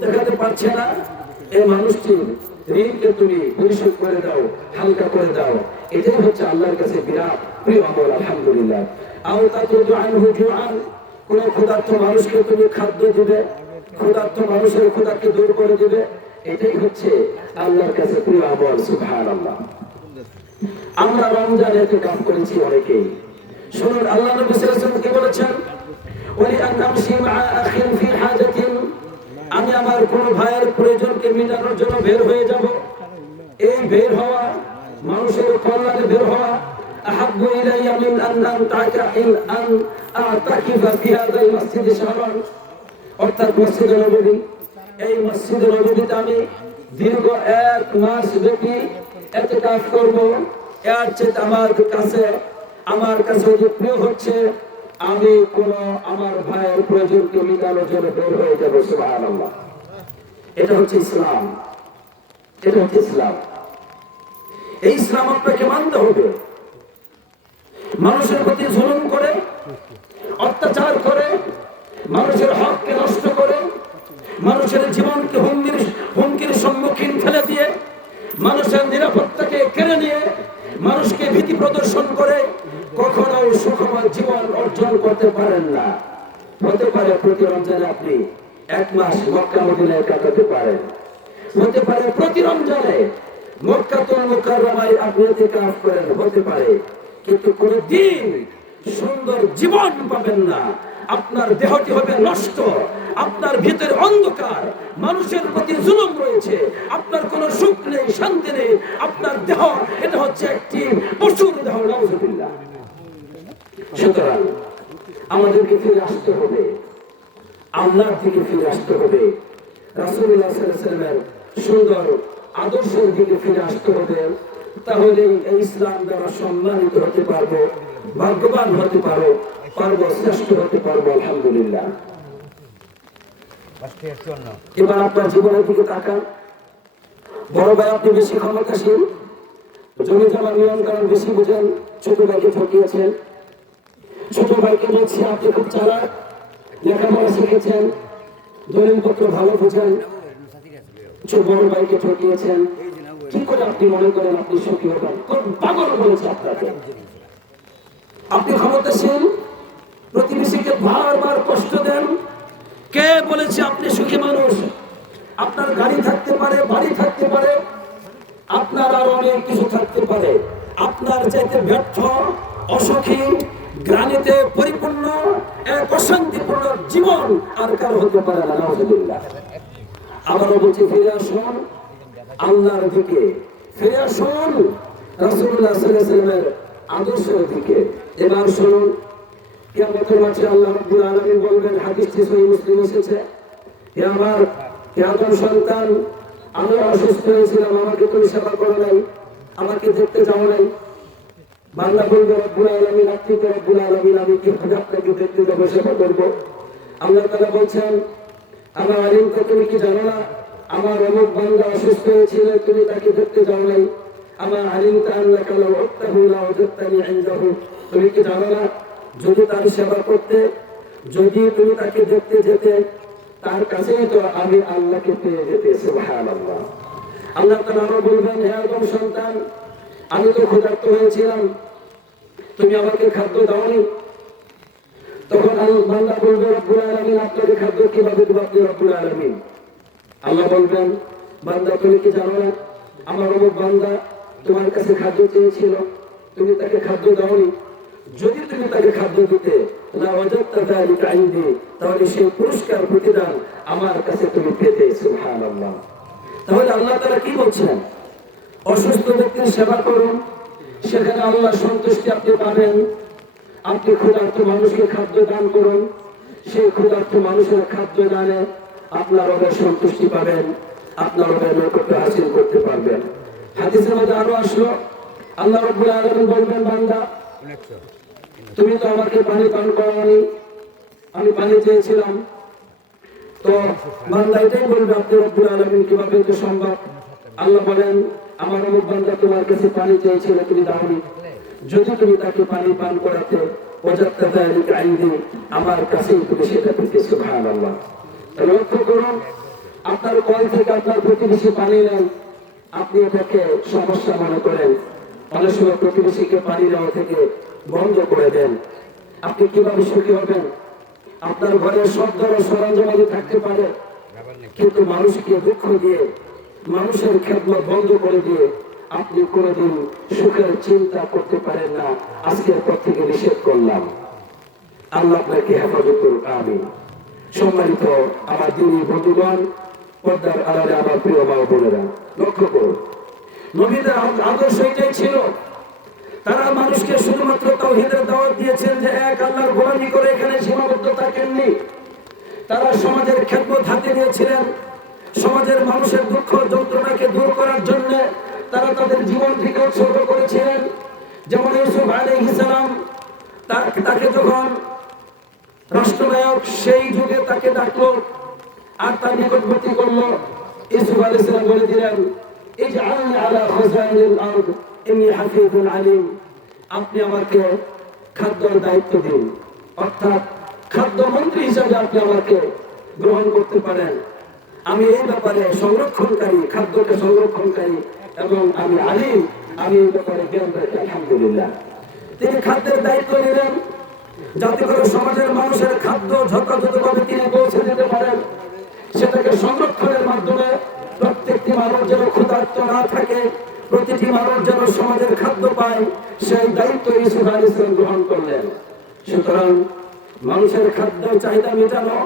দেখাতে পারছে না, এই মানুষটির ঋণকে তুমি পরিশোধ করে দাও, হালকা করে দাও। এটাই হচ্ছে আল্লাহর কাছে বিরাট প্রিয় আমল। আলহামদুলিল্লাহ। আও তাতুদু আনহু জুআন, কোন ক্ষুধার্ত মানুষকে তুমি খাদ্য দিবে, ক্ষুধার্ত মানুষের ক্ষুধাকে দূর করে দিবে, এটাই হচ্ছে আল্লাহর কাছে প্রিয় আমল। সুবহানাল্লাহ। আমরা রমজানে এত কাজ করেছি অনেকেই। শুনুন আল্লাহ নবী সাল্লাল্লাহু আলাইহি ওয়াসাল্লাম কি বলেছেন, ওয়ালি আন আমশি মা আখিন ফি হাজাতিন, আমি আমার কোন ভাইয়ের প্রয়োজনকে মেটানোর জন্য বের হয়ে যাব। এই বের হওয়া, মানুষের কল্যাণে বের হওয়া, আহাব্বু ইলাইয়া মিন আন আতাকিফা ফি হাযাল মাসজিদে শাহরান, অর্থাৎ মসজিদে নববী। এই মসজিদে নববীতে আমি দীর্ঘ 1 মাস ব্যাপী ইতিকাফ করব। এর চেয়ে আমার কাছে যে প্রিয় হচ্ছে আমি কোন আমার ভাইয়ের প্রয়োজনকে মেটানোর জন্য বের হয়ে যাব। সুবহানাল্লাহ। এটা হচ্ছে ইসলাম, এটা হচ্ছে ইসলাম। এই ইসলাম আপনাকে মানতে হবে। মানুষের প্রতি জুলুম করে, অত্যাচার করে, মানুষের হককে নষ্ট করে, মানুষের জীবনকে হুমকির সম্মুখীন ফেলে দিয়ে, মানুষের নিরাপত্তাকে কেড়ে নিয়ে, মানুষকে ভীতি প্রদর্শন করে কখনো সুখময় জীবন অর্জন করতে পারেন না। হতে পারে প্রতি রমজানে আপনি 1 মাস মক্কা মদিনায় কাটাতে পারেন, হতে পারে প্রতি রমজানে মক্কাতুল মুকাররমায় আপনি ইতিকাফ করেন, হতে পারে, কিন্তু কোনদিন সুন্দর জীবন পাবেন না। আপনার দেহটি হবে নষ্ট, আপনার ভিতরে অন্ধকার, মানুষের প্রতি জুলুম রয়েছে, আপনার কোনো সুখ নেই, শান্তি নেই। আপনার দেহ এটা হচ্ছে একটি পশুর দেহ। নাউযুবিল্লাহ। সুতরাং আমাদেরকে ফিরে আসতে হবে, আল্লাহর দিকে ফিরে আসতে হবে, রাসূলুল্লাহ সাল্লাল্লাহু আলাইহি ওয়াসাল্লামের সুন্দর আদর্শের দিকে ফিরে আসতে হবে। তাহলে এই ইসলাম দ্বারা সম্মানিত হতে পারবো, ভাগ্যবান হতে পারবো, শ্রেষ্ঠ হতে পারবো। আলহামদুলিল্লাহ। এবার আপনার জীবনের দিকে তাকান। বড় ভাই আপনি বেশি ক্ষমতাশীল, জমি জমা নিয়ম কানুন বেশি বুঝেন, ছোট ভাইকে ঠকিয়েছেন। ছোট ভাইকে বলছি আপনি খুব চালাক, লেখাপড়া শিখেছেন, দলিলপত্র ভালো বুঝেন, বড় ভাইকে ঠকিয়েছেন। কি করে আপনি মনে করেন আপনি সুখী হবেন? কোন পাগল বলেছে আপনাকে? আপনি ক্ষমতাশীল, প্রতিবেশীকে বারবার কষ্ট দেন। কে বলেছে আপনি সুখী মানুষ? আপনার গাড়ি থাকতে পারে, বাড়ি থাকতে পারে, আপনার আরো অনেক কিছু থাকতে পারে। আপনার চাইতে ব্যর্থ, অসুখী, গ্লানিতে পরিপূর্ণ, এক অশান্তিপূর্ণ জীবন আর কারো হতে পারে না। নাউযুবিল্লাহ। আবারও বলছি, ফিরে আসুন আল্লাহর দিকে, ফিরে আসুন রাসূলুল্লাহ সাল্লাল্লাহু আলাইহি ওয়াসাল্লামের আদর্শের দিকে। এবার শুনুন, কিয়ামতের মাঠে আল্লাহ রাব্বুল আলামিন বলবেন, হাদিসটি সহিহ মুসলিমে এসেছে, হে আমার আদম সন্তান, আমি অসুস্থ হয়েছিলাম, আমাকে তুমি সেবা করো নাই, আমাকে দেখতে যাও নাই। বান্দা বলবে, রব্বুল আলামিন, আপনি তো রব্বুল আলামিন, আমি কি আপনাকে দেখতে যাবো, সেবা করবো? আল্লাহ তাআলা বলছেন, আমার আলিম তো, তুমি কি জানো না আমার অমুক বান্দা অসুস্থ হয়েছিল, তুমি তাকে দেখতে যাও নাই? আমার আলিম তা আল্লাহু লাউ উত্তাহু লা ওয়াজাদতানি ইনদাহু, তুমি কি জানো না যদি তার সেবা করতে, যদি তুমি তাকে দেখতে যেতে, তার কাছেই তো আমি আল্লাহকে পেয়ে যেতে। সুবহানাল্লাহ। আল্লাহ তাআলা আরো বলবেন, হে আদম সন্তান, আমি তো ক্ষুধার্ত হয়েছিলাম, তুমি আমাকে খাদ্য দাওনি। তখন বান্দা বলবে, রব্বুল আলামিন, আপনাকে খাদ্য কিভাবে দেব, আপনি রব্বুল আলামিন? আল্লাহ বলবেন, বান্দা তুমি কি জানো না আমার অমুক বান্দা তোমার কাছে খাদ্য চেয়েছিল, তুমি তাকে খাদ্য দাওনি। যদি তুমি তাকে খাদ্য দিতে, লা ওয়াজাদতা যালিকা ইনদি, তাহলে সেই পুরস্কার প্রতিদান আমার কাছে তুমি পেতে। সুবহানাল্লাহ। তাহলে আল্লাহ তাআলা কি বলছেন? অসুস্থ ব্যক্তির সেবা করুন, সেখানে আল্লাহ সন্তুষ্টি আপনি পাবেন। আপনি ক্ষুধার্ত মানুষকে খাদ্য দান করুন, সেই ক্ষুধার্ত মানুষের খাদ্য দানে আপনার রবের সন্তুষ্টি পাবেন, আপনার রবের নৈকট্য হাসিল করতে পারবেন। হাদিসের মধ্যে আরো আসলো, আল্লাহ রাব্বুল আলামিন বলবেন, বান্দা তুমি তো আমাকে পানি পান করাওনি, আমি পানি চেয়েছিলাম। তো বান্দা এটাই বলবে, আপনি রব্বুল আলামিন, কিভাবে এটা সম্ভব? আল্লাহ বলেন, আমার অমুক বান্দা তোমার কাছে পানি চেয়েছিল, তুমি দাওনি। যদি তুমি তাকে পানি পান করাতে, ওয়াজাদতা যালিকা ইনদি, আমার কাছেই তুমি সেটা পেতে। সুবহানাল্লাহ। লক্ষ্য করুন, আপনার কল থেকে আপনার প্রতিবেশী পানি নেন, আপনি এটাকে সমস্যা মনে করেন। অনেক সময় প্রতিবেশীকে পানি নেওয়া থেকে বন্ধ করে দেন। আপনি কিভাবে সুখী হবেন? আপনার ঘরে সব ধরনের সরঞ্জামাদি থাকতে পারে, কিন্তু মানুষকে দুঃখ দিয়ে, মানুষের খেদমত বন্ধ করে দিয়ে আপনি কোনোদিন সুখের চিন্তা করতে পারেন না। আজকের পর থেকে নিষেধ করলাম। আল্লাহ আপনাকে হেফাজত করুক, আমিন। সম্মানিত আমার দিনী বন্ধুগণ, পর্দার আড়ালে আমার প্রিয় মা বোনেরা, লক্ষ্য করুন, নবীদের আদর্শ এটাই ছিল। তারা মানুষকে শুধুমাত্র তাওহীদের দাওয়াত দিয়েছেন যে এক আল্লাহর গোলামি করে এখানে সীমাবদ্ধ থাকেননি। তারা সমাজের খেদমত হাতে নিয়েছিলেন। সমাজের মানুষের দুঃখ যন্ত্রণাকে দূর করার জন্য তারা তাদের জীবন থেকে উৎসর্গ করেছিলেন। যেমন ইউসুফ আলাইহিস সালাম, তাকে যখন রাষ্ট্রনায়ক সেই যুগে তাকে ডাকলো আর তার নিকটবর্তী করলো, ইউসুফ আলাইহিস সালাম বলে দিলেন, ইজআলনি আলা খাযাইনিল আরদ ইন্নী হাফীযুন আলীম। আপনি আমাকে খাদ্যের দায়িত্ব দিন, অর্থাৎ খাদ্যমন্ত্রী হিসাবে আপনি আমাকে গ্রহণ করতে পারেন। আমি এই ব্যাপারে সংরক্ষণকারী, খাদ্যকে সংরক্ষণকারী, এবং আমি আলিম, আমি এই ব্যাপারে জ্ঞান রাখি। আলহামদুলিল্লাহ, তিনি খাদ্যের দায়িত্ব নিলেন যাতে করে সমাজের মানুষের খাদ্য যথাযথভাবে তিনি পৌঁছে দিতে পারেন। সেটাকে সংরক্ষণের মাধ্যমে প্রত্যেকটি মানুষ যেন ক্ষুধার্ত না থাকে, প্রতিটি মানুষ যেন সমাজের খাদ্য পায়, সেই দায়িত্ব ইউসুফ আলাইহিস সালাম গ্রহণ করলেন। সুতরাং মানুষের খাদ্য চাহিদা মেটানো,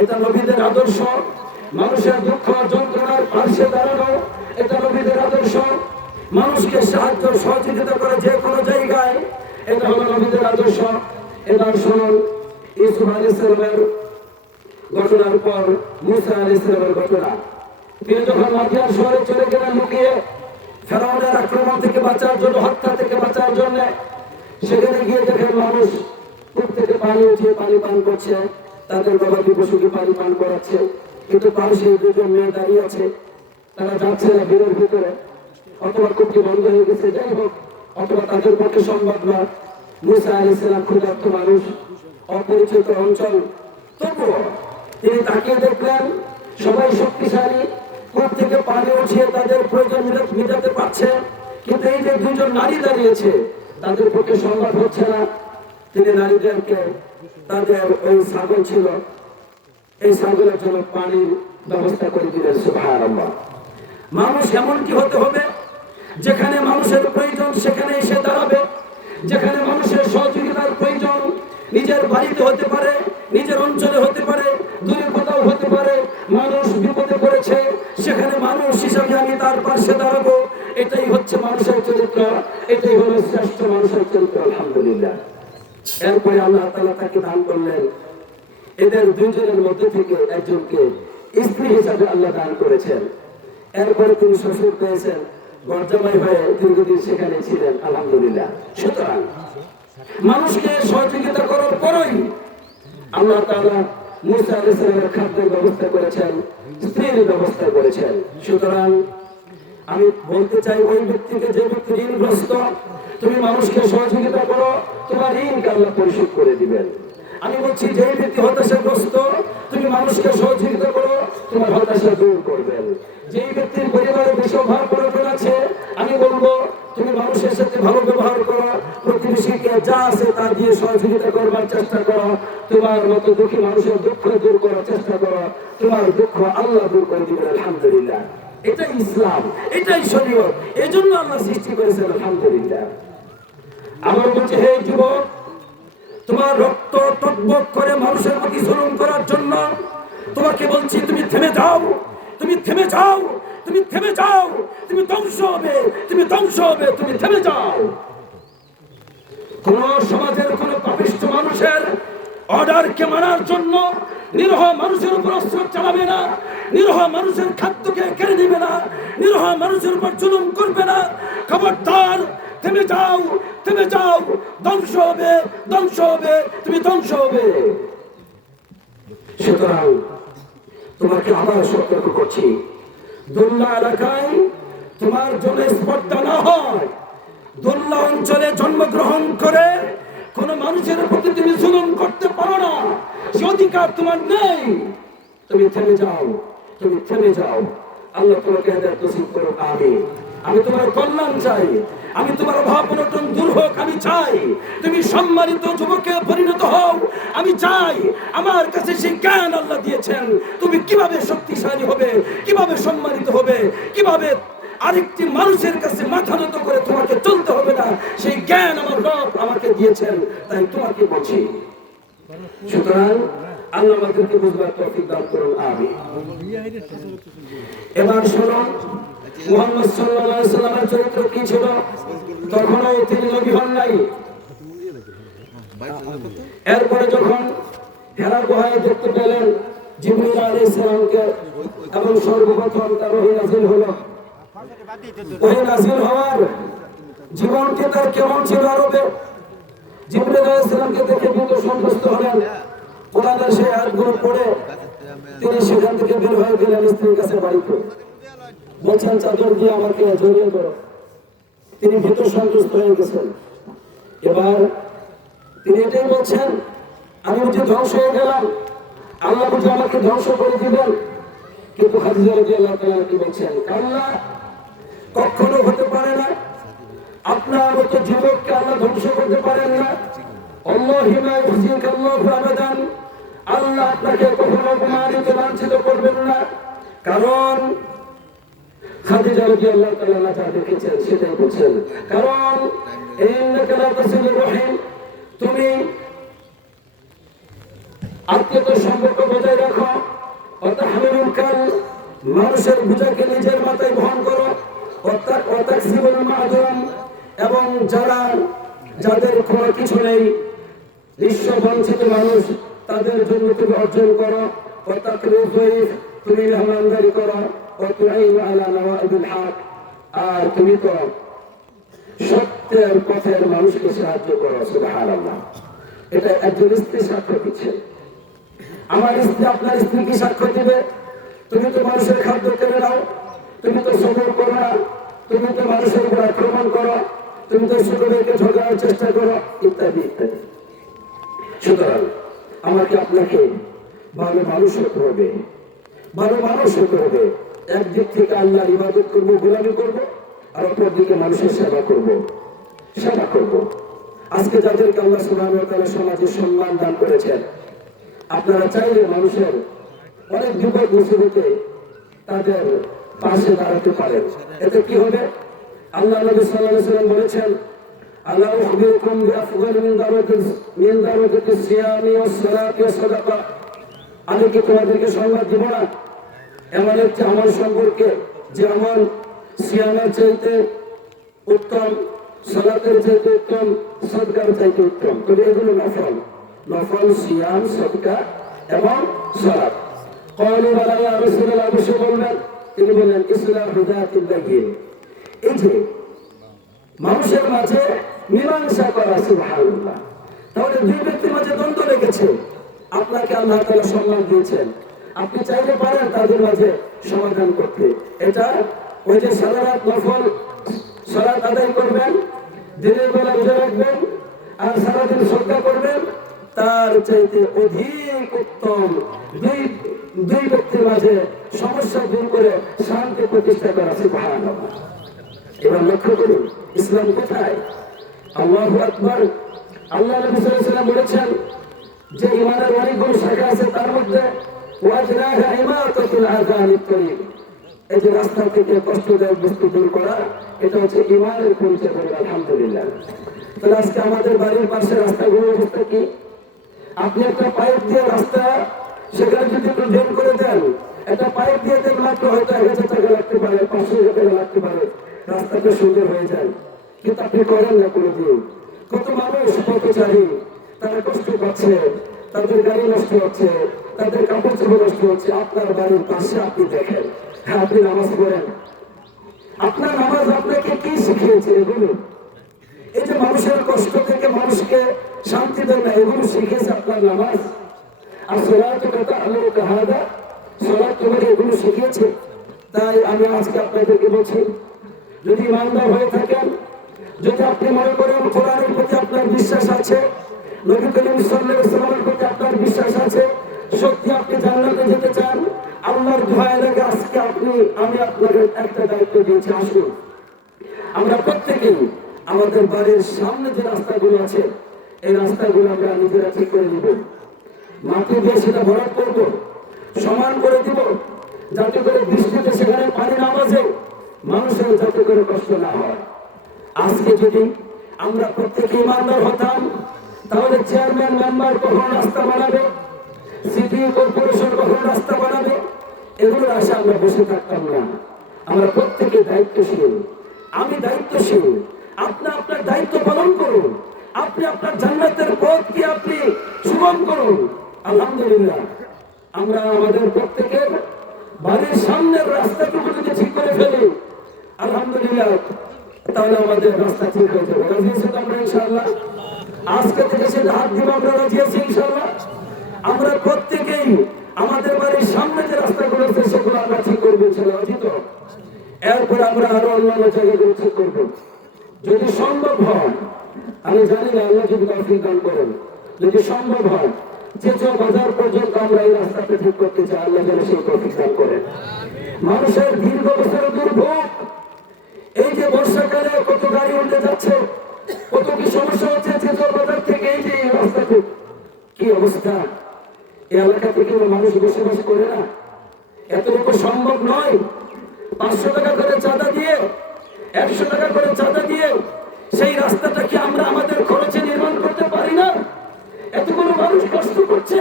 এটা নবীদের আদর্শ। মানুষের দুঃখ যন্ত্রণার পাশে দাঁড়ানো, এটা নবীদের আদর্শ। মানুষকে সাহায্য সহযোগিতা করে যে কোনো জায়গায়, এটা হলো নবীদের আদর্শ। এবার শুনুন ইউসুফ আলাইহিস সালামের ঘটনার পর মুসা আলাইহিস সালামের ঘটনা। তিনি যখন মাদিয়ান শহরে চলে গেলেন লুকিয়ে, ফেরাউনের আক্রমণ থেকে বাঁচার জন্য, হত্যা থেকে বাঁচার জন্য, সেখানে গিয়ে দেখেন মানুষ কূপ থেকে পানি উঠিয়ে পানি পান করছে, তাদের গবাদি পশুকে পানি পান করাচ্ছে, কিন্তু পাশে দুজন মেয়ে দাঁড়িয়ে আছে, তারা যাচ্ছে না বীরের ভিতরে, অথবা কূপটি বন্ধ হয়ে গেছে, যাই হোক, অথবা তাদের পক্ষে সম্ভব নয়। মুসা আলাইহিস সালাম ক্ষুধার্ত মানুষ, অপরিচিত অঞ্চল, তবুও তিনি তাকিয়ে দেখলেন সবাই শক্তিশালী, কূপ থেকে পানি উঠিয়ে তাদের প্রয়োজন মেটাতে পারছে, কিন্তু এই যে দুজন নারী দাঁড়িয়েছে তাদের পক্ষে সম্ভব হচ্ছে না। তিনি নারীদেরকে, তাদের ওই ছাগল ছিল, এই ছাগলের জন্য পানির ব্যবস্থা করে দিলেন। সুবহানাল্লাহ। মানুষ এমন কি হতে হবে যেখানে মানুষের প্রয়োজন সেখানে এসে দাঁড়াবে, যেখানে মানুষের সহযোগিতার প্রয়োজন, নিজের বাড়িতে হতে পারে, নিজের অঞ্চলে হতে পারে, দূরে কোথাও হতে পারে, মানুষ বিপদে পড়েছে, সেখানে মানুষ হিসাবে আমি তার পাশে দাঁড়াবো। এটাই হচ্ছে মানুষের চরিত্র, এটাই হলো শ্রেষ্ঠ মানুষের চরিত্র। আলহামদুলিল্লাহ। এরপরে আল্লাহ তাআলা তাকে দান করলেন, এদের দুজনের মধ্যে থেকে একজনকে স্ত্রী হিসাবে আল্লাহ দান করেছেন। এরপরে তিনি শ্বশুর পেয়েছেন, গর্জামাই হয়ে দীর্ঘদিন সেখানে ছিলেন। আলহামদুলিল্লাহ। সুতরাং মানুষকে সহযোগিতা করার পরই আল্লাহ তাআলা মুসা আলাইহিস সালামের খাদ্যের ব্যবস্থা করেছেন, স্ত্রীর ব্যবস্থা করেছেন। সুতরাং আমি বলতে চাই, ওই ব্যক্তিকে, যে ব্যক্তি ঋণগ্রস্ত, তুমি মানুষকে সহযোগিতা করো, তোমার ঋণকে আল্লাহ পরিশোধ করে দিবেন। আমি বলছি, যে ব্যক্তি হতাশাগ্রস্ত, তুমি মানুষকে সহযোগিতা করো, তোমার হতাশা দূর করবেন। যেই ব্যক্তির পরিবারে বিষম ভার করে ফেলেছে, আমি বলবো তুমি মানুষের সাথে ভালো ব্যবহার করো, প্রতিবেশীকে যা আছে তা দিয়ে সহযোগিতা করবার চেষ্টা করো, তোমার মতো দুঃখী মানুষের দুঃখ দূর করার চেষ্টা করো, তোমার দুঃখ আল্লাহ দূর করে দিবেন। আলহামদুলিল্লাহ। এটাই ইসলাম, এটাই শরীয়ত, এই জন্য আল্লাহ সৃষ্টি করেছেন। আলহামদুলিল্লাহ। আমার বলছে, হে যুবক, তোমার রক্ত টকবক করে মানুষের প্রতি জুলুম করার জন্য তোমাকে বলছি, তুমি থেমে যাও, তুমি থেমে যাও, তুমি থেমে যাও, তুমি ধ্বংস হবে, তুমি ধ্বংস হবে, তুমি থেমে যাও। কোন সমাজের কোন পাপিষ্ঠ মানুষের অর্ডারকে মানার জন্য নিরহ মানুষের উপর অস্ত্র চালাবে না, নিরহ মানুষের খাদ্যকে কেড়ে নেবে না, নিরহ মানুষের উপর জুলুম করবে না। খবরদার, থেমে যাও, থেমে যাও, ধ্বংস হবে, ধ্বংস হবে, তুমি ধ্বংস হবে। সুতরাং তোমাকে আবার সতর্ক করছি, দুল্লা এলাকায় তোমার জন্য স্পর্ধা না হয়। দুল্লা অঞ্চলে জন্মগ্রহণ করে কোন মানুষের প্রতি তুমি জুলুম করতে পারো না, সে অধিকার তোমার নেই। তুমি থেমে যাও, তুমি থেমে যাও। আল্লাহ তোমাকে হেদায়েত নসিব করুক, আমিন। আমি তোমার কল্যাণ চাই, আমি তোমার অভাব অনটন দূর হোক আমি চাই, তুমি সম্মানিত যুবকে পরিণত হও আমি চাই। আমার কাছে সেই জ্ঞান আল্লাহ দিয়েছেন, তুমি কিভাবে শক্তিশালী হবে, কিভাবে সম্মানিত হবে, কিভাবে আরেকটি মানুষের কাছে মাথা নত করে তোমাকে চলতে হবে না, সেই জ্ঞান আমার রব আমাকে দিয়েছেন, তাই তোমাকে বলছি। সুতরাং আল্লাহ আমাদেরকে বুঝবার তৌফিক দান করুন, আমিন। এবার শুনুন মুহাম্মদ সাল্লাল্লাহু আলাইহি সাল্লামের চরিত্র কি ছিল। তখনও তিনি নবী হন নাই। এরপরে যখন হেরা গুহায় দেখতে পেলেন জিবরীল আলাইহিস সালামকে, এবং সর্বপ্রথম তার ওহী নাযিল হলো। ওহী নাযিল হওয়ার জীবনটি তার কেমন ছিল আরবে। জিবরীল আলাইহিস সালামকে দেখে কিন্তু সন্তুষ্ট হলেন। কোরআনের সেই আয়াতগুলো পড়ে তিনি সেখান থেকে বের হয়ে গেলেন স্ত্রীর কাছে বাড়িতে। বলছেন চাদর দিয়ে আমাকে জড়িয়ে ধরো। তিনি ভীত সন্তুষ্ট হয়ে গেছেন। এবার তিনি এটাই বলছেন, আমি বুঝি ধ্বংস হয়ে গেলাম, আল্লাহ বুঝি আমাকে ধ্বংস করে দিবেন। কিন্তু খাদিজা রাদিয়াল্লাহু তাআলা কি বলছেন, আল্লাহ কখনো হতে পারে না, আপনার মতো যুবককে আল্লাহ ধ্বংস করতে পারেন না। আল্লাহু মা ইউযিক আল্লাহু আবাদান, আল্লাহ আপনাকে কখনো অপমানিত লাঞ্ছিত করবেন না। কারণ খাদিজা রাদিয়াল্লাহু তাআলা যা দেখেছেন সেটাই বলছেন, কারণ ইন্নাকা লা তাসিলুর রহিম, তুমি আত্মীয়তার সম্পর্ক বজায় রাখো। ওয়াতাহমিলুল কাল, মানুষের বোঝাকে নিজের মাথায় বহন করো। ওয়াতাকসিবুল মা'দুম, এবং যাদের কোনো কিছু নেই, বিশ্ব বঞ্চিত মানুষ, তাদের জন্য তুমি অর্জন করো। ওয়াতাকরিমুল যায়ফ, তুমি মেহমানদারি করো। ওয়াতুঈনু আলা নাওয়াইবিল হক, আর তুমি তো সত্যের পথের মানুষকে সাহায্য করো। সুবহানাল্লাহ। এটা একজন স্ত্রী সাক্ষ্য দিচ্ছে। আমার স্ত্রী আপনার স্ত্রীকে সাক্ষ্য দিবে, তুমি তো মানুষের খাদ্য কেড়ে নাও, তুমি তো সবর করো না, তুমি তো মানুষের উপর আক্রমণ করো, তুমি তো ছোটদেরকে ঠকানোর চেষ্টা করো, ইত্যাদি ইত্যাদি। সুতরাং আমাকে আপনাকে ভালো মানুষ হতে হবে, ভালো মানুষ হতে হবে। একদিক থেকে আল্লাহর ইবাদত করবো, গোলামি করবো, আর অপর দিকে মানুষের সেবা করবো, সেবা করবো। আজকে যাদেরকে আল্লাহ সুবহানাহু ওয়া তাআলা সমাজে সম্মান দান করেছেন, আপনারা চাইলে মানুষের অনেক বিপদ মুসিবতে তাদের পাশে দাঁড়াতে পারেন। এতে কি হবে? আল্লাহ নবী সাল্লাল্লাহু আলাইহি ওয়াসাল্লাম বলেছেন, আলা উখবিরুকুম বিআফদালি মিন দাওয়াতিস সিয়ামি ওয়াস সালাতি ওয়াস সাদাকা, আমি কি তোমাদেরকে সংবাদ দিব না এমন একটি আমল সম্পর্কে, যে আমল সিয়ামের চাইতে উত্তম, সালাতের চাইতে উত্তম, সাদকার চাইতে উত্তম। তবে এগুলো নফল, নফল সিয়াম, সাদকা এবং সালাত। ক্বালু বালা ইয়া রাসূলুল্লাহ, অবশ্যই বললেন। তিনি বললেন, ইসলাহু যাতিল বাইন, এই যে মানুষের মাঝে মীমাংসা করা। সুবহানাল্লাহ। তাহলে দুই ব্যক্তির মাঝে দ্বন্দ্ব লেগেছে, আপনাকে আল্লাহ তাআলা সম্মান দিয়েছেন, আপনি চাইলে পারেন তাদের মাঝে সমাধান করতে। এটা ওই যে সারা রাত নফল সালাত আদায় করবেন, দিনের বেলা রোজা রাখবেন, আর সারাদিন সদকা করবেন, তার চাইতে অধিক উত্তম দুই ব্যক্তির মাঝে সমস্যা দূর করে শান্তি প্রতিষ্ঠা করা। সুবহানাল্লাহ। এবার লক্ষ্য করুন ইসলাম কোথায়। আল্লাহু আকবার। আল্লাহ নবী সাল্লাল্লাহু আলাইহি ওয়াসাল্লাম বলেছেন যে ঈমানের অনেকগুলো শাখা আছে, তার মধ্যে ওয়াজনাহা ইমাতাতুল আযানিত তরিক, এই যে রাস্তা থেকে কষ্টদায়ক বস্তু দূর করা, এটা হচ্ছে ঈমানের পরিচয়। আলহামদুলিল্লাহ। তাহলে আজকে আমাদের বাড়ির পাশে রাস্তাগুলোর অবস্থা কি? আপনি একটা পাইপ দিয়ে রাস্তা সেখানে যদি একটু ড্রেন করে দেন, একটা পাইপ দিয়ে দেন, মাত্র হয়তো 1000 টাকা লাগতে পারে, 500 টাকা লাগতে পারে, রাস্তাটা সুন্দর হয়ে যায়। কিন্তু আপনি করেন না কোনোদিন। কত মানুষ পথচারী, তারা কষ্ট পাচ্ছে, তাদের গাড়ি নষ্ট হচ্ছে, তাদের কাপড় চোপড় নষ্ট হচ্ছে। আপনার বাড়ির পাশে আপনি দেখেন, হ্যাঁ আপনি নামাজ পড়েন, আপনার নামাজ আপনাকে কি শিখিয়েছে? এগুলো এই যে মানুষের কষ্ট থেকে মানুষকে শান্তি দেয় না, এগুলো শিখিয়েছে আপনার নামাজ। আর সালাত কথা আল্লাহ কাহাদা, সালাত তোমাকে এগুলো শিখিয়েছে। তাই আমি আজকে আপনাদেরকে বলছি, যদি ইমানদার হয়ে থাকেন, যদি আপনি মনে করেন কোরআনের প্রতি আপনার বিশ্বাস আছে, নবী করিম সাল্লাল্লাহু আলাইহি ওয়াসাল্লামের প্রতি আপনার বিশ্বাস আছে, সত্যি আপনি জান্নাতে যেতে চান, আল্লাহর দোহাই লাগে আজকে আমি আপনাদের একটা দায়িত্ব দিয়েছি, আসুন আমরা প্রত্যেকেই আমাদের বাড়ির সামনে যে রাস্তাগুলো আছে এই রাস্তাগুলো আমরা নিজেরা ঠিক করে নিব, মাটি দিয়ে সেটা ভরাট করব, সমান করে দিব, যাতে করে বৃষ্টিতে সেখানে পানি না বাজে, মানুষের যাতে করে কষ্ট না হয়। আজকে যদি আমরা প্রত্যেকে ইমানদার হতাম তাহলে চেয়ারম্যান মেম্বার কখন রাস্তা বানাবে, সিটি কর্পোরেশন কখন রাস্তা বানাবে, এগুলোর আশা আমরা বসে থাকতাম না। আমরা প্রত্যেকে দায়িত্বশীল, আমি দায়িত্বশীল, আপনি আপনার দায়িত্ব পালন করুন, আপনি আপনার জান্নাতের পথকে আপনি সুগম করুন। আলহামদুলিল্লাহ আমরা আমাদের প্রত্যেকের বাড়ির সামনের রাস্তাটুকু যদি ঠিক করে ফেলি আলহামদুলিল্লাহ তাহলে আমাদের রাস্তা ঠিক হয়ে যাবে। রাজি আছি তো আমরা ইনশাআল্লাহ? আজকে থেকে সে হাত দিব, আমরা রাজি আছি ইনশাআল্লাহ। আমরা প্রত্যেকেই আমাদের বাড়ির সামনে যে রাস্তাগুলো আছে সেগুলো আমরা ঠিক করবো ইনশাআল্লাহ, রাজি তো? এরপর আমরা আরো অন্যান্য জায়গাগুলো ঠিক করবো যদি সম্ভব হয়। আমি জানি না আল্লাহ যদি তৌফিক দান করেন, যদি সম্ভব হয় চেচো বাজার পর্যন্ত আমরা এই রাস্তাটা ঠিক করতে চাই, আল্লাহ যেন সেই তৌফিক দান করেন। মানুষের দীর্ঘ বছরের দুর্ভোগ, এই যে বর্ষাকালে কত গাড়ি উঠে যাচ্ছে, কত কি সমস্যা হচ্ছে চেচো বাজার থেকে এই যে রাস্তাটুকু, কি অবস্থা। এই এলাকা থেকে মানুষ বসবাস করে না, এতটুকু সম্ভব নয়। 500 টাকা করে চাঁদা দিয়ে, 100 টাকা করে চাঁদা দিয়ে সেই রাস্তাটা কি আমরা আমাদের খরচে নির্মাণ করতে পারি না? এতগুলো মানুষ কষ্ট করছে,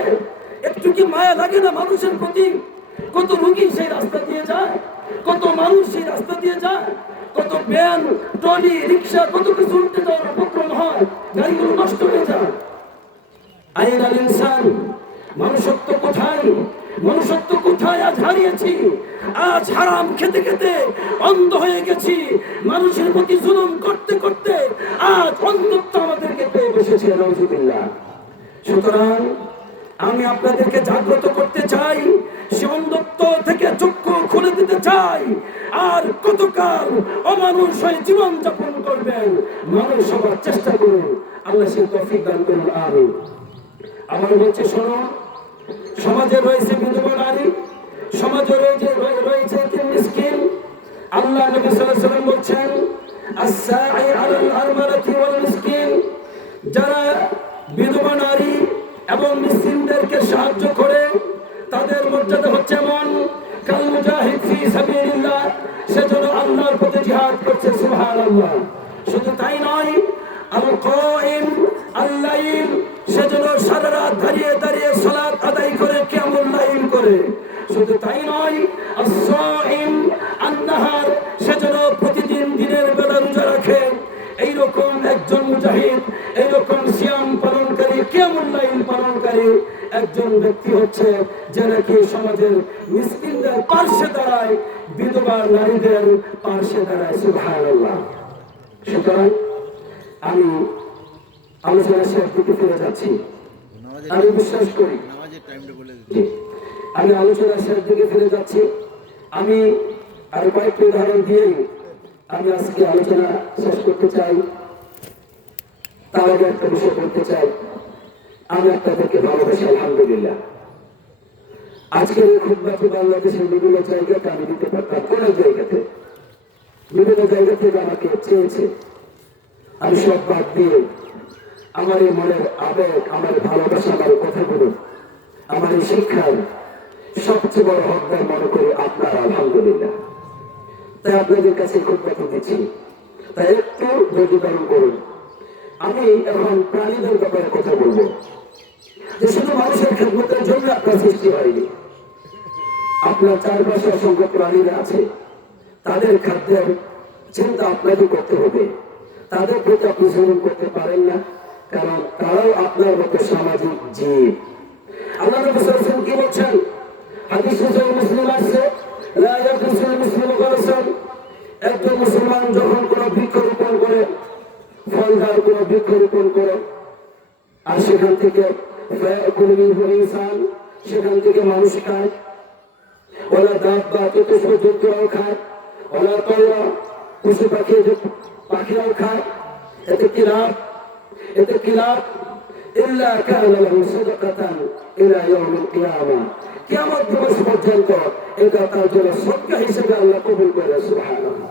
একটু কি মায়া লাগে না মানুষের প্রতি? কত রোগী সেই রাস্তা দিয়ে যায়, কত মানুষ সেই রাস্তা দিয়ে যায়, কত ভ্যান ট্রলি রিক্সা কত কিছু উঠতে যাওয়ার উপক্রম হয়, গাড়িগুলো নষ্ট হয়ে যায়। আইন আল ইনসান, মনুষ্যত্ব কোথায়, মনুষ্যত্ব কোথায় আজ হারিয়েছি। আজ হারাম খেতে খেতে অন্ধ হয়ে গেছি, মানুষের প্রতি জুলুম করতে করতে আজ অন্ধত্ব আমাদেরকে পেয়ে বসেছে। নাউজুবিল্লাহ। সুতরাং আমি আপনাদেরকে জাগ্রত করতে চাই, সে অন্ধত্ব থেকে চক্ষু খুলে দিতে চাই। আর কতকাল অমানুষ হয়ে জীবন যাপন করবেন, মানুষ হবার চেষ্টা করুন, আল্লাহ সে তৌফিক দান করুন। আমিন। আমার বলছে শোনো, সমাজে রয়েছে বিধবা নারী, সমাজে রয়েছে মিসকিন। আল্লাহ নবী সাল্লাল্লাহু আলাইহি ওয়াসাল্লাম বলছেন আস-সাঈ আলাল আরমালাতি ওয়াল মিসকিন, যারা বিধবা নারী এবং মিসকিনদেরকে সাহায্য করে তাদের মর্যাদা হচ্ছে এমন কাল মুজাহিদ ফি সাবিলিল্লাহ, সেজন্য আল্লাহর পথে জিহাদ করছে। সুবহানাল্লাহ। শুধু তাই নয়, আল কাইম আল লাইল, সেজন্য সারা রাত দাঁড়িয়ে দাঁড়িয়ে সালাত আদায় করে কিয়ামুল লাইল করে। শুধু তাই নয়, আস-সাইম আন-নাহার, সেজন্য প্রতিদিন দিনের বেলা রোজা রাখে। এইরকম একজন মুজাহিদ, এইরকম সিয়াম পালনকারী, কিয়ামুল লাইল পালনকারী একজন ব্যক্তি হচ্ছে যে নাকি সমাজের মিসকিনদের পার্শ্বে দাঁড়ায়, বিধবা নারীদের পার্শ্বে দাঁড়ায়। সুবহানাল্লাহ। সুতরাং আমি আলোচনা শেষ দিকে ফিরে যাচ্ছি। আমি বিশ্বাস করি, আমি আলোচনা শেষ দিকে ফিরে যাচ্ছি। আমি আর কয়েকটি উদাহরণ দিয়েই আমি আজকে আলোচনা শেষ করতে চাই। তার আগে একটা বিষয় বলতে চাই, আমি আপনাদেরকে ভালোবাসি আলহামদুলিল্লাহ। আজকের এই খুতবাটি বাংলাদেশের বিভিন্ন জায়গাতে আমি দিতে পারতাম, কোন জায়গাতে বিভিন্ন জায়গা থেকে আমাকে চেয়েছে। আমি সব বাদ দিয়ে আমার এই মনের আবেগ, আমার ভালোবাসা, আমার কথাগুলো, আমার এই শিক্ষার সবচেয়ে বড় হকদার মনে করি আপনারা আলহামদুলিল্লাহ। তাই আপনাদের কাছে খুতবাটি দিচ্ছি, তাই একটু ধৈর্য ধারণ করুন। আমি এখন প্রাণীদের ব্যাপারে কথা বলবো, যে শুধু মানুষের খেদমতের জন্য আপনার সৃষ্টি হয়নি। আপনার চারপাশে অসংখ্য প্রাণীরা আছে, তাদের খাদ্যের চিন্তা আপনাকে করতে হবে। তাদের প্রতি আপনি জুলুম করতে পারেন না, কারণ তারাও আপনার মতো সামাজিক জীব। আল্লাহ নবী সাল্লাল্লাহু আলাইহি ওয়াসাল্লাম কি বলছেন? হাদিসে সহিহ মুসলিম আছে, লা ইয়াকুল মুসলিমু গারসান, একজন মুসলমান যখন কোনো বৃক্ষরোপণ করে, ফলদার কোনো বৃক্ষরোপণ করে, আর সেখান থেকে ইনসান, সেখান থেকে মানুষ খায়, ওলা দাব্বা চতুষ্প জন্তুরাও খায়, ওলা তয়রা পশু পাখিরাও খায়। এতে কি লাভ? এতে কি লাভ? ইল্লা কানা লাহু সাদাকাতান ইলা ইয়াউমিল কিয়ামা, কিয়ামত দিবস পর্যন্ত এটা তার জন্য সদকা হিসেবে আল্লাহ কবুল করে। সুবহানাল্লাহ।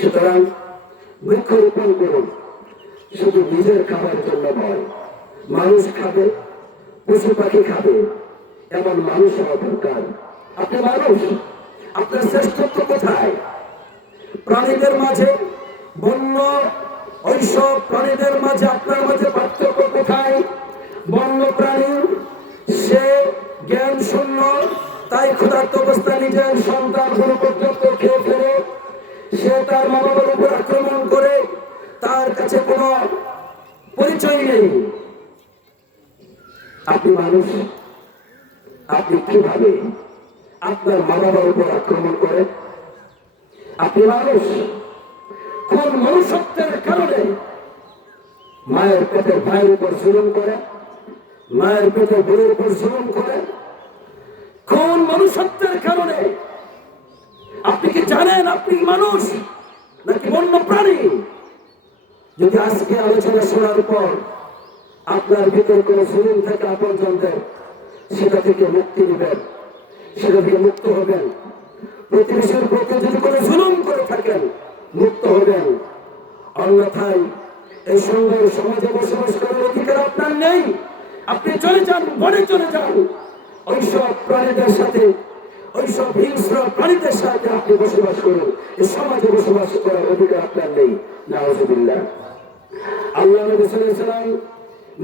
সুতরাং বৃক্ষরোপণ করুন, শুধু নিজের খাবার জন্য নয়, মানুষ খাবে, পশু পাখি খাবে, এমন মানুষ হওয়া দরকার। আপনি মানুষ, আপনার শ্রেষ্ঠত্ব কোথায়? প্রাণীদের মাঝে, বন্য ওইসব প্রাণীদের মাঝে আপনার মাঝে পার্থক্য কোথায়? বন্য প্রাণী সে জ্ঞান শূন্য, তাই ক্ষুধার্ত অবস্থা নিজের সন্তান গুলো পর্যন্ত খেয়ে ফেলে, সে তার মা বাবার উপর আক্রমণ করে, তার কাছে কোনো পরিচয় নেই। আপনি মানুষ, আপনি কিভাবে আপনার মা বাবার উপর আক্রমণ করে? আপনি মানুষ, কোন মনুষ্যত্বের কারণে মায়ের পেটের ভাইয়ের উপর জুলুম করে, মায়ের পেটের বোনের উপর জুলুম করে? কোন মনুষ্যত্বের কারণে? আপনি কি জানেন আপনি মানুষ নাকি বন্য প্রাণী? যদি আজকে আলোচনা শোনার পর আপনার ভিতর কোনো জুলুম থেকে আপনজনদের, সেটা থেকে মুক্তি নেবেন, সেটা থেকে মুক্ত হবেন। প্রতিবেশীর প্রতি যদি কোনো জুলুম করে থাকেন, মুক্ত হবেন। অন্যথায় এই সুন্দর সমাজে বসবাস করার অধিকার আপনার নেই। আপনি চলে যান, বনে চলে যান, ওইসব প্রাণীদের সাথে, ওইসব হিংস্র প্রাণীদের সাথে আপনি বসবাস করুন। এই সমাজে বসবাস করার অধিকার আপনার নেই। নাউযুবিল্লাহ। আল্লাহ নবী সাল্লাল্লাহু আলাইহি ওয়াসাল্লাম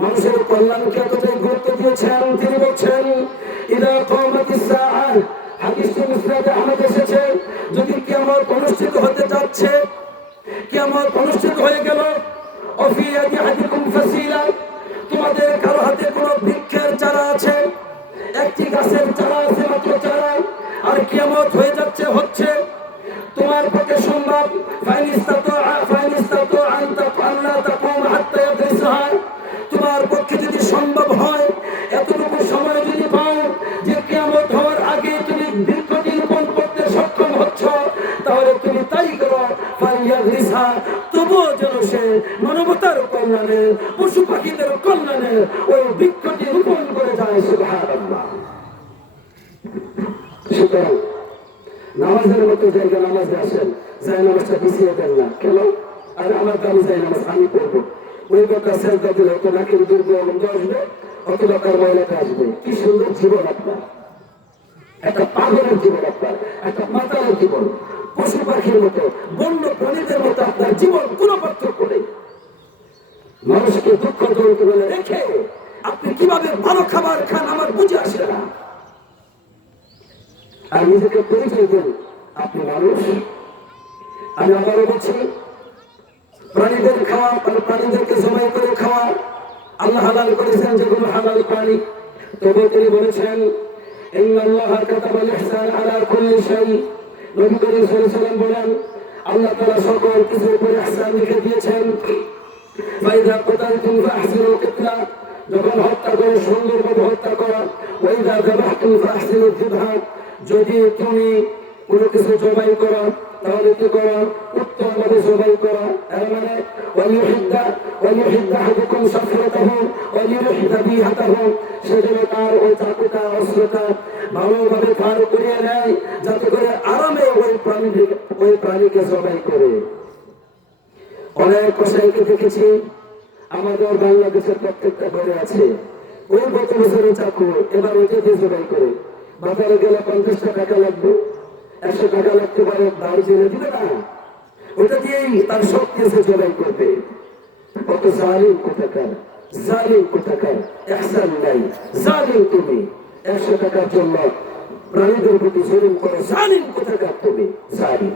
মানুষের কল্যাণকে এতটাই গুরুত্ব দিয়েছেন, তিনি বলছেন ইদা কামাতিস সাআহ, হাদিসে মুসনাদে আহমদ এসেছে, যদি কিয়ামত অনুষ্ঠিত হতে যাচ্ছে, কিয়ামত অনুষ্ঠিত হয়ে গেল, অফি ইয়াদিকুম ফাসিলা, তোমাদের কারো হাতে কোনো বৃক্ষের চারা আছে, একটি গাছের চারা আছে, মাত্র চারা, আর কিয়ামত হয়ে যাচ্ছে, হচ্ছে, তোমার পক্ষে সম্ভব, তোমার পক্ষে যদি সম্ভব হয়, এতটুকু সময় যদি পাও যে কিয়ামত হওয়ার আগে তুমি বৃক্ষটি রোপণ করতে সক্ষম হচ্ছ, তাহলে তুমি তাই করো। তবুও যেন সে মানবতার কল্যাণে, পশু পাখিদের কল্যাণে ওই বৃক্ষটি রোপণ করে যায়। সুবহানাল্লাহ। সুতরাং নামাজের মতো জায়গা নামাজে আসেন, যাই নামাজটা পিছিয়ে দেন না। কেন? আর আমার দামি যাই নামাজ আমি করবো, ওই কথা সেজদা দিলে হয়তো নাকের দুর্গন্ধ আসবে, অথবা তার ময়লাটা আসবে। কি সুন্দর জীবন আপনার, একটা পাগলের জীবন আপনার, একটা মাতালের জীবন, পশু পাখির মতো, বন্য প্রাণীদের মতো আপনার জীবন, কোনো পার্থক্য নেই। মানুষকে দুঃখ দৌড় বলে রেখে আপনি কিভাবে ভালো খাবার খান আমার বুঝে আসে না। আর নিজেকে পরিচয় দেন আপনি মানুষ। আমি আবারও বলছি, প্রাণীদের খাওয়া, প্রাণীদেরকে জবাই করে খাওয়া আল্লাহ হালাল করেছেন, যেগুলো হালাল প্রাণী। তবে তিনি বলেছেন ইন্নাল্লাহা কাতাবাল ইহসান আলা কুল্লি শাই, নবী করিম সাল্লাল্লাহু আলাইহি ওয়াসাল্লাম বলেন আল্লাহ তাআলা সকল কিছুর উপরে ইহসান লিখে দিয়েছেন। ফাইদা কাতালতুম ফাহসিনুল কিতলা, যখন হত্যা করে সুন্দরভাবে হত্যা করা। ওয়াইদা যাবাহতুম ফাহসিনুল যিবহা, যদি তুমি কোনো কিছু জবাই করো তাহলে কি করো? উত্তম ভাবে জবাই করো। এর মানে ওয়ালিউহিদ্দা আহাদুকুম শাফরাতাহু ওয়ালিউহিদ্দা বিহাতাহু, সেজন্য তার ওই চাকুটা, অস্ত্রটা ভালোভাবে পার করিয়ে নেয়, যাতে করে আরামে ওই প্রাণীকে জবাই করে। অনেক কসাইকে দেখেছি আমাদের বাংলাদেশের প্রত্যেকটা ঘরে আছে, ওই গত বছরের চাকু এবার ওইটা দিয়ে জবাই করে। বাজারে গেলে 50 টাকা লাগবে, 100 টাকা লাগতে পারে, দাঁড় জেনে দিবে না, ওটা দিয়েই তার সব কিছু জবাই করবে। কত জালিম কোথাকার, জালিম কোথাকার, ইহসান নাই, জালিম তুমি। 100 টাকার জন্য প্রাণীদের প্রতি জুলুম করে, জালিম কোথাকার তুমি, জালিম।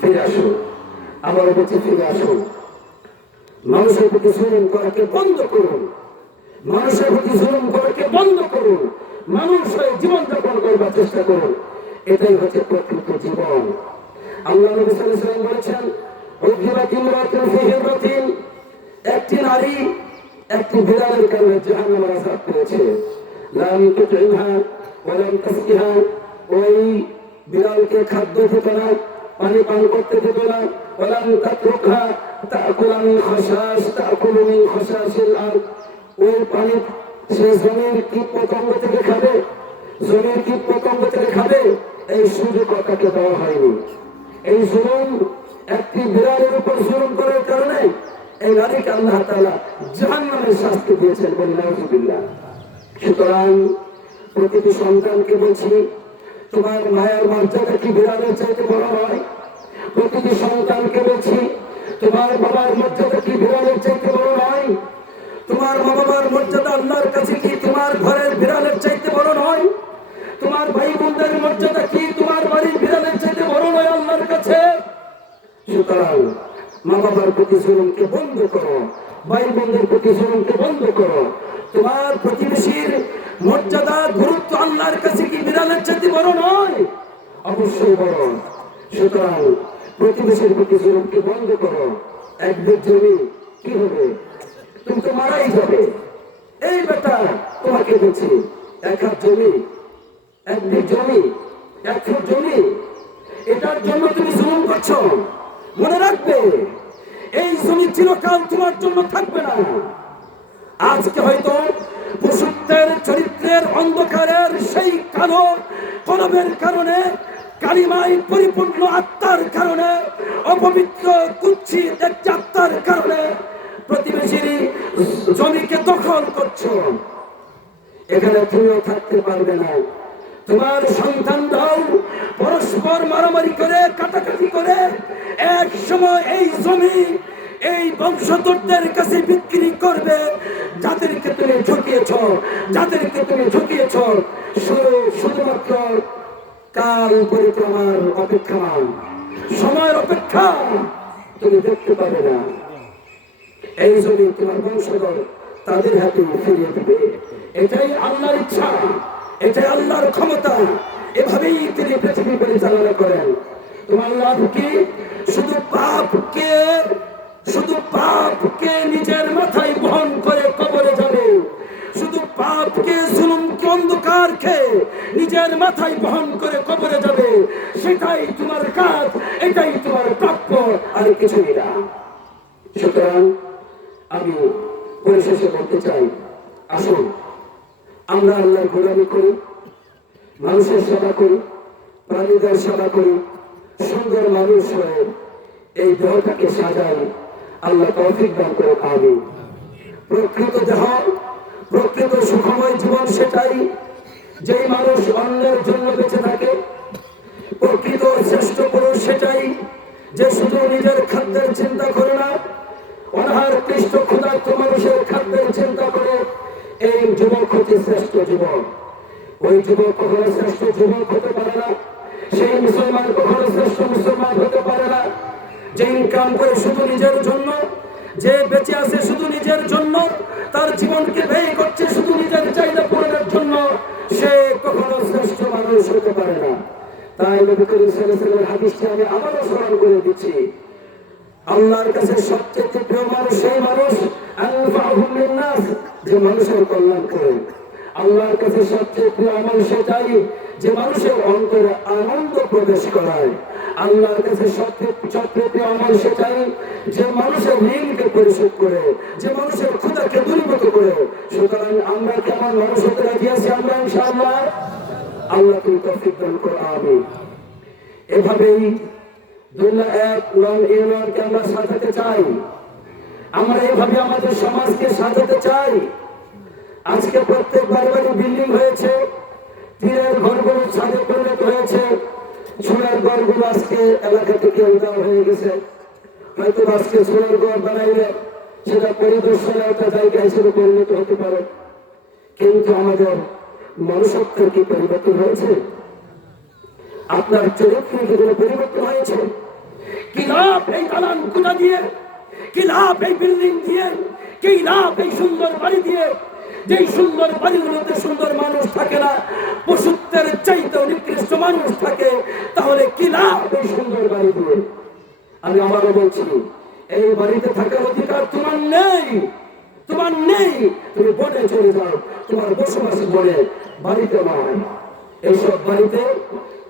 ফিরে আসুন, আবার বলছি ফিরে আসুন, মানুষের প্রতি জুলুম করাকে বন্ধ করুন, মানুষের প্রতি জুলুম করাকে বন্ধ করুন, মানুষ হয়ে জীবনযাপন করবার চেষ্টা করুন। এটাই হচ্ছে প্রকৃত জীবন। আল্লাহ নবী সাল্লাল্লাহু আলাইহি ওয়াসাল্লাম বলেছেন উযিবাত ইমরাতুন ফি হিররাতিন, একটি নারী একটি বিড়ালের কারণে জাহান্নামের আযাব পেয়েছে। লাম তুতইহা ওয়া লাম তাসকিহা, ওই বিড়ালকে খাদ্য দিত না, পানি পান করতে দিত না। ওয়া লাম তাতরুকহা তাকুলু মিন খাশাশিল আরদ, ওই পানি সে জমির কীট পতঙ্গ থেকে খাবে, জমির কীট পতঙ্গ থেকে খাবে, এই সুযোগ তাকে দেওয়া হয়নি। এই জুলুম একটি বিড়ালের উপর জুলুম করার কারণে এই নারীকে আল্লাহ তাআলা জাহান্নামের শাস্তি দিয়েছেন, বলি নাউযুবিল্লাহ। সুতরাং প্রতিটি সন্তানকে বলছি, তোমার মায়ের মর্যাদা কি বিড়ালের চাইতে বড় নয়? প্রতিটি সন্তানকে বলছি, তোমার বাবার মর্যাদা কি বিড়ালের চাইতে বড় নয়? তোমার মা বাবার মর্যাদা আল্লাহর কাছে কি তোমার ঘরের বিড়ালের চাইতে বড় নয়? তোমার ভাই বোনদের মর্যাদা কি তোমার বাড়ির বিড়ালের চাইতে বড় নয় আল্লাহর কাছে? সুতরাং মা বাবার প্রতি জুলুমকে বন্ধ করো, ভাই বোনদের প্রতি জুলুমকে বন্ধ করো। তোমার প্রতিবেশীর মর্যাদা গুরুত্ব আল্লাহর কাছে কি বিড়ালের চাইতে বড় নয়? অবশ্যই বড়। সুতরাং প্রতিবেশীর প্রতি জুলুমকে বন্ধ করো। একদিক জমি কি হবে? তুমি তো মারাই যাবে। এই বেটা তোমাকে বলছি, এক হাত জমি, একদিক জমি, এক ফুট জমি, এটার জন্য তুমি জুলুম করছো। মনে রাখবে, এই জমি চিরকাল তোমার জন্য থাকবে না। আজকে হয়তো পশুত্বের চরিত্রের অন্ধকারের সেই কালো কলবের কারণে, কালিমায় পরিপূর্ণ আত্মার কারণে, অপবিত্র কুচ্ছিত একটি আত্মার কারণে প্রতিবেশীর জমিকে দখল করছো। এখানে তুমিও থাকতে পারবে না। তোমার সন্তানরাও পরস্পর মারামারি করে, কাটাকাটি করে এক সময় এই জমি এই বংশধরদের কাছে বিক্রি করবে, যাদেরকে তুমি ঠকিয়েছ, যাদেরকে তুমি ঠকিয়েছ। শুধুমাত্র কাল পরিক্রমার অপেক্ষামান, সময়ের অপেক্ষা, তুমি দেখতে পাবে না। এই জমি তোমার বংশধর তাদের হাতে ফিরিয়ে দেবে। এটাই আল্লাহর ইচ্ছা, এটাই আল্লাহর ক্ষমতা। এভাবেই তিনি পৃথিবী পরিচালনা করেন। তোমার লাভ কি? শুধু পাপকে নিজের মাথায় বহন করে কবরে যাবে। শুধু পাপকে, জুলুমকে, অন্ধকারকে নিজের মাথায় বহন করে কবরে যাবে। সেটাই তোমার কাজ, এটাই তোমার প্রাপ্য, আর কিছুই না। সুতরাং আমি পরিশেষে বলতে চাই, আসুন আমরা আল্লাহর গোলামি করি, মানুষের সেবা করি, প্রাণীদের সেবা করি, সুন্দর মানুষ হয়ে এই দেহটাকে সাজাই। আল্লাহ তৌফিক দান করে। আমিন। প্রকৃত দেহ, প্রকৃত সুখময় জীবন সেটাই যেই মানুষ অন্যের জন্য বেঁচে থাকে। প্রকৃত শ্রেষ্ঠ পুরুষ সেটাই যে শুধু নিজের খাদ্যের চিন্তা করে না, অনাহার কৃষ্ট ক্ষুধার্ত মানুষের খাদ্যের চিন্তা করে। এই যুবক হচ্ছে শ্রেষ্ঠ যুবক। ওই যুবক কখনো শ্রেষ্ঠ যুবক হতে পারে না, সেই মুসলমান কখনো শ্রেষ্ঠ মুসলমান হতে পারে না যে ইনকাম করে শুধু নিজের জন্য, যে বেঁচে আছে শুধু নিজের জন্য, তার জীবনকে ব্যয় করছে শুধু নিজের চাহিদা পূরণের জন্য। সে কখনো শ্রেষ্ঠ মানুষ হতে পারে না। তাই নবী করিম সাল্লাল্লাহু আলাইহি ওয়াসাল্লামের হাদিসটি আমি আবারও স্মরণ করে দিচ্ছি। আল্লাহর কাছে সবচেয়ে প্রিয় মানুষ সেই মানুষ আনফাউহুম লিন-নাস, যে মানুষের কল্যাণ করে। আল্লাহর কাছে সবচেয়ে প্রিয় আমল সেটাই যে মানুষের অন্তরে আনন্দ প্রবেশ করায়। আল্লাহর কাছে সবচেয়ে প্রিয় আমল সেটাই যে মানুষের ঋণকে পরিশোধ করে, যে মানুষের ক্ষুধাকে দূরীভূত করে। সুতরাং আমরা কেমন মানুষ হতে রাজি আছি? আমরা ইনশাআল্লাহ। আল্লাহ তুমি তৌফিক দান করো। আমিন। এভাবেই 201 নং ইউনিয়নকে আমরা সাজাতে চাই। আমরা এভাবে আমাদের সমাজকে সাজাতে চাই। আজকে প্রত্যেক বাড়ি বাড়ি বিল্ডিং হয়েছে, টিনের ঘরগুলো ছাদে পরিণত হয়েছে, সোনার ঘরগুলো আজকে এলাকা থেকে উধাও হয়ে গেছে। হয়তো আজকে সোনার ঘর বানাইলে সেটা পরিদর্শনে একটা জায়গা হিসেবে পরিণত হতে পারে, কিন্তু আমাদের মনুষ্যত্বের কি পরিবর্তন হয়েছে? আপনার চরিত্রের কি কোনো পরিবর্তন হয়েছে? কি লাভ এই দালান কোঠা দিয়ে? কি লাভ এই বিল্ডিং দিয়ে? কি লাভ এই সুন্দর বাড়ি দিয়ে? যেই সুন্দর বাড়িগুলোতে সুন্দর মানুষ থাকে না, পশুত্বের চাইতেও নিকৃষ্ট মানুষ থাকে, তাহলে কি লাভ এই সুন্দর বাড়ি দিয়ে? আমি আবারও বলছি, এই বাড়িতে থাকার অধিকার তোমার নেই, তোমার নেই। তুমি বনে চলে যাও, তোমার বসবাস বনে, বাড়িতে নয়। এইসব বাড়িতে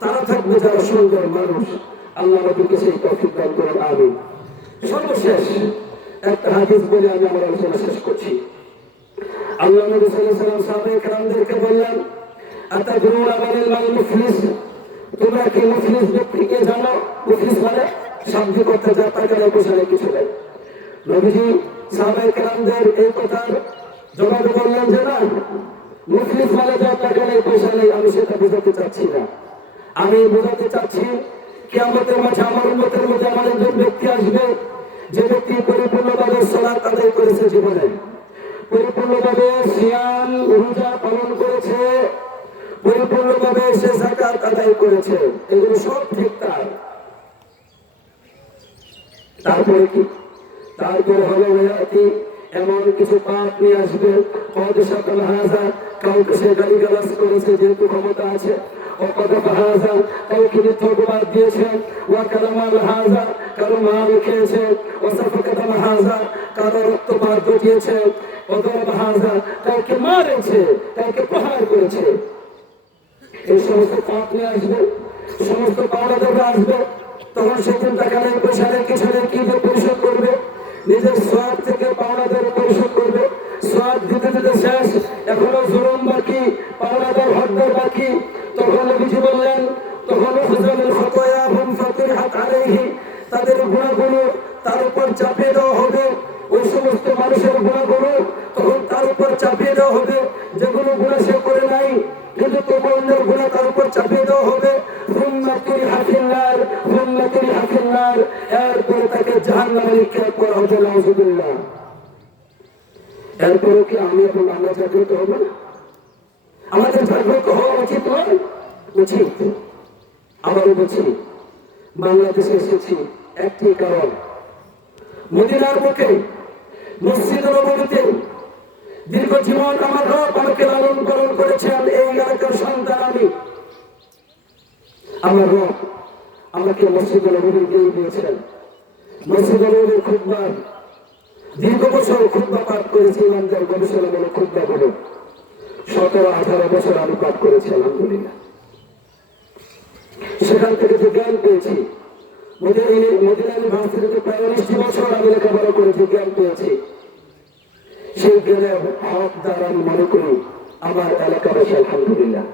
তারা থাকবে যারা সুন্দর মানুষ। আল্লাহ আমাদেরকে সেই তৌফিক দান করুন। আমিন। সর্বশেষ একটা হাদিস বলে আমি আমার আলোচনা শেষ করছি। আল্লাহ নবী সাল্লাল্লাহু আলাইহি ওয়াসাল্লাম সাহাবায়ে কেরামদেরকে বললেন, আতাদরুনা মাল মুফলিস, তোমরা কি মুফলিস ব্যক্তিকে জানো? মুফলিস মানে শান্তি করতে যা টাকা নেই পয়সা নেই কিছু নেই। নবীজি সাহাবায়ে কেরামদের এই কথার জবাবে বললেন যে না, মুফলিস মানে যা টাকা নেই পয়সা নেই, আমি সেটা বোঝাতে চাচ্ছি না। আমি বোঝাতে চাচ্ছি কিয়ামতের মাঠে আমার উম্মতের মধ্যে এমন একজন ব্যক্তি আসবে যে ব্যক্তি পরিপূর্ণভাবে সালাত আদায় করেছে, জীবনে পরিপূর্ণভাবে সিয়াম রোজা পালন করেছে, পরিপূর্ণভাবে সে যাকাত আদায় করেছে, এগুলো সব ঠিকঠাক। তারপরে কি? তারপরে হলো এমন কিছু পাপ নিয়ে আসবে, কাউকে সে গালিগালাজ করেছে যেহেতু ক্ষমতা আছে, কাউকে মিথ্যা অপবাদ দিয়েছে, কারো মাল খেয়েছে, কারো রক্তপাত ঘটিয়েছে, কাউকে মারেছে, কাউকে প্রহার করেছে। এই সমস্ত পাপ নিয়ে আসবে, সমস্ত পাওনাদাররা আসবে। তখন সেদিন টাকা নেই পয়সা নেই কিছু নেই, কি পরিশোধ করবে? নিজের সওয়াব থেকে পাওনাদার পরিশোধ করবে। সওয়াব দিতে দিতে শেষ, এখনো জুলুম বাকি, পাওনাদার হকদার বাকি। তখন নবীজি বললেন, তখন তাদের গুণাগুলো তার উপর চাপিয়ে দেওয়া হবে। ওই সমস্ত মানুষের গুণাগুলো তখন তার উপর চাপিয়ে দেওয়া হবে যেগুলো গুণা সে করে নাই, কিন্তু তবু অন্যের গুণা তার উপর চাপিয়ে দেওয়া হবে। এরপরে তাকে জাহান্নামে নিক্ষেপ করা হবে। নাউযুবিল্লাহ। এরপরে কি আমি এবং আমরা জাগ্রত হব না? আমাদের জাগ্রত হওয়া উচিত নয়? উচিত। আবারও বলছি, বাংলাদেশে এসেছি একটি কারণ, মদিনার বুকে মসজিদে নববীতে দীর্ঘ জীবন আমার রব আমাকে লালন পালন করেছেন। এই এলাকার সন্তান আমি। আমার রব আমাকে মসজিদে নববী দিয়ে দিয়েছেন। মসজিদে নববীর খুতবা দীর্ঘ বছর খুতবা পাঠ করেছি, ইমামদের গবেষণামূলক খুতবা গুলো 17-18 বছর আমি পাঠ করেছি আলহামদুলিল্লাহ। সেখান থেকে যে জ্ঞান পেয়েছি, মদিনা ইউনিভার্সিটিতে প্রায় 19 বছর আমি লেখাপড়া করেছি, জ্ঞান পেয়েছি। সেই জ্ঞানের হকদার আমি মনে করি আমার এলাকাবাসী আলহামদুলিল্লাহ।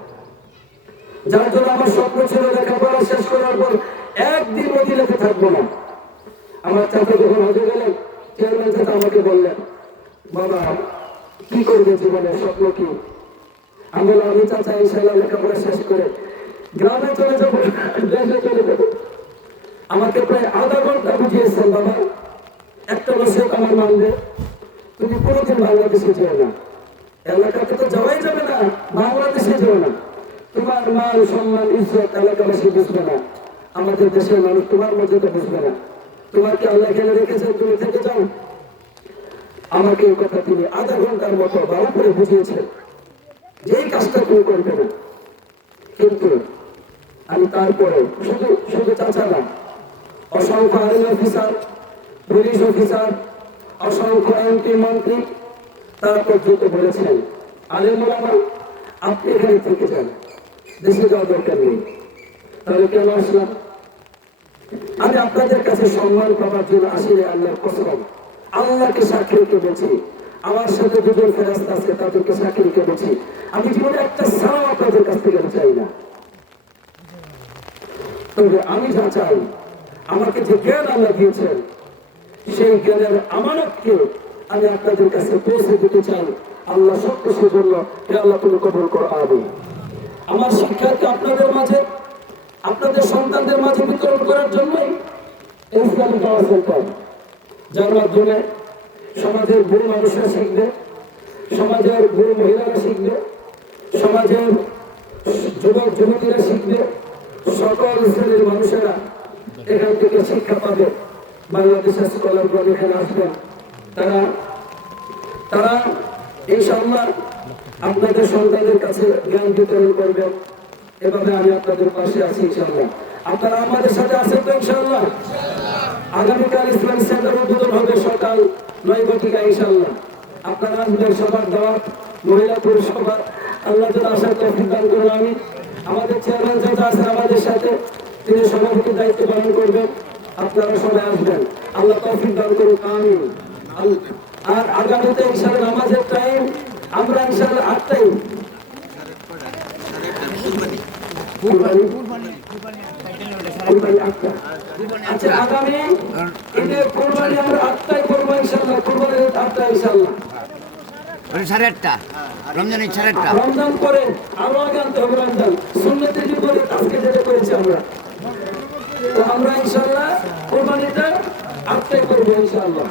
যার জন্য আমার স্বপ্ন ছিল লেখাপড়া শেষ করার পর একদিন মদিনাতে থাকবো না। আমার চাচা যখন হজে গেলেন, চেয়ারম্যান চাচা আমাকে বললেন, বাবা কি করবে জীবনে, স্বপ্ন কি? আমি বললাম, আমি চাচা ইনশাআল্লাহ লেখাপড়া শেষ করে গ্রামে চলে যাবো, দেশে চলে যাবো। আমাকে প্রায় আধা ঘন্টা বুঝিয়েছেন, বাবা একটা বছর আমার মানবে, তুমি কোনোদিন বাংলাদেশে যেও না, এলাকাতে তো যাওয়াই যাবে না, বাংলাদেশে যেও না। তোমার মান সম্মান ইজ্জত এলাকাবাসী বুঝবে না, আমাদের দেশের মানুষ তোমার মধ্যে তো বুঝবে না। তোমাকে আল্লাহ এখানে রেখেছেন, তুমি থেকে যাও। আমাকে এই কথা তিনি আধা ঘন্টার মতো বাবা করে বুঝিয়েছেন যে এই কাজটা তুমি করবে না। কিন্তু আমি তারপরে শুধু শুধু চাচা না, অসংখ্য আইন অফিসার, পুলিশ অফিসার, অসংখ্য এমপি মন্ত্রী তারা পর্যন্ত বলেছেন, আলেম ওলামা আপনি এখানে থেকে যান, দেশে যাওয়ার দরকার নেই। তাহলে কেন আসলাম? আমি আপনাদের কাছে সম্মান পাওয়ার জন্য আসলে আল্লাহর কসম, আল্লাহকে সাক্ষী রেখে বলছি, আমার সাথে দুজন ফেরেশতা আছে তাদেরকে সাক্ষী রেখে বলছি, আমি জীবনে একটা সালাম আপনাদের কাছ থেকে চাই না। তবে আমি যা চাই, আমাকে যে জ্ঞান আল্লাহ দিয়েছেন সেই জ্ঞানের আমানতকে আমি আপনাদের কাছে পৌঁছে দিতে চাই। আল্লাহ সব কিছুর জন্য আল্লাহ তুমি কবুল করো, আমিন। আমার শিক্ষাকে আপনাদের মাঝে, আপনাদের সন্তানদের মাঝে বিতরণ করার জন্যই ইসলামিক দাওয়া সেন্টার, যার মাধ্যমে সমাজের বুড়ো মানুষরা শিখবে, সমাজের বুড়ো মহিলারা শিখবে, সমাজের যুবক যুবতীরা শিখবে, সকল শ্রেণীর মানুষেরা এখান থেকে শিক্ষা পাবে। বাংলাদেশের স্কলারগণ এখানে আসবেন, তারা ইনশাআল্লাহ আপনাদের সন্তানদের কাছে জ্ঞান বিতরণ করবেন। এভাবে আমি আপনাদের পাশে আছি ইনশাআল্লাহ। আপনারা আমাদের সাথে আছেন তো ইনশাআল্লাহ? আগামীকাল ইসলাম সেন্টার উদ্বোধন হবে সকাল 9 ঘটিকায় ইনশাআল্লাহ। আপনারা আসবেন, সবার দাওয়াত, মহিলা পুরুষ সবার। আল্লাহ যেন আসার তৌফিক দান করুন। আমি আমাদের চেয়ারম্যান যেটা আছেন আমাদের সাথে, তিনি সভাপতির দায়িত্ব পালন করবেন। আপনারা সবাই আসবেন, আল্লাহ তৌফিক দান করুন, আমিন। আর আগামীতে ইনশাআল্লাহ নামাজের টাইম আমরা ইনশাআল্লাহ 8টায় কুরবানি কুরবানি আটটা। আচ্ছা আগামী ঈদে কুরবানি আমরা আটটায় করবো ইনশাআল্লাহ, কুরবানি আটটা ইনশাআল্লাহ। 8:30 রমজানের 8:30 রমজান পরে আরো আগে আনতে হবে, রমজান সুন্নতের বিপরীত আজকে যেটা করেছি আমরা। তো আমরা ইনশাআল্লাহ কুরবানিটা আটটায় করবো ইনশাআল্লাহ।